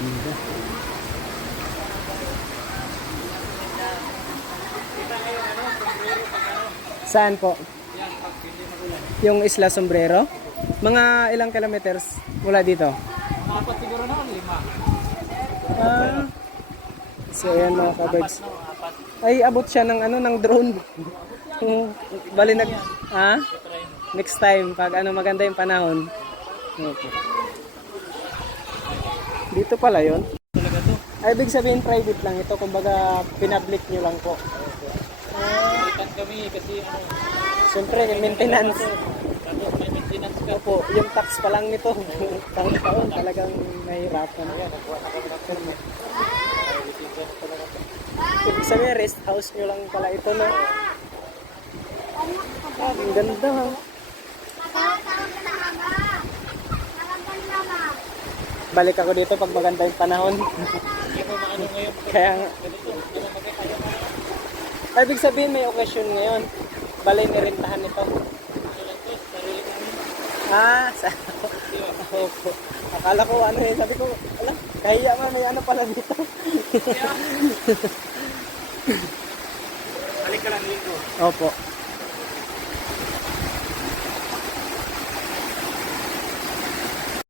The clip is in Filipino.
ganda. Saan po? Yung Isla Sombrero? Mga ilang kilometers mula dito? Apat siguro naman, 5. Ah. So ayan mga ka-birds. Ay abot siya ng ano ng drone. Bali nag next time pag ano maganda yung panahon. Okay. Dito pala 'yon. Talaga to. Ay ibig sabihin private lang ito, kumbaga pinablic niyo lang po. Ikan kami kasi ano, Siyempre maintenance. tapos may maintenance ka. Opo, yung tax pa lang nito. Taon-taon talagang mahirapan. Ibig sabihin rest house nyo lang pala ito, no? Ang ganda, ha? Balik ako dito pag maganda yung panahon. Hindi ko maano ngayon. Kaya nga. Ganito, ano magkakaya na. Ay, ibig sabihin may occasion ngayon. Balay nirentahan nito. Ito lang to, sarili namin. Sa... Opo. Akala ko ano eh. Sabi ko, alam, kahiya nga may ano pala dito. Balik ka lang linggo. Opo.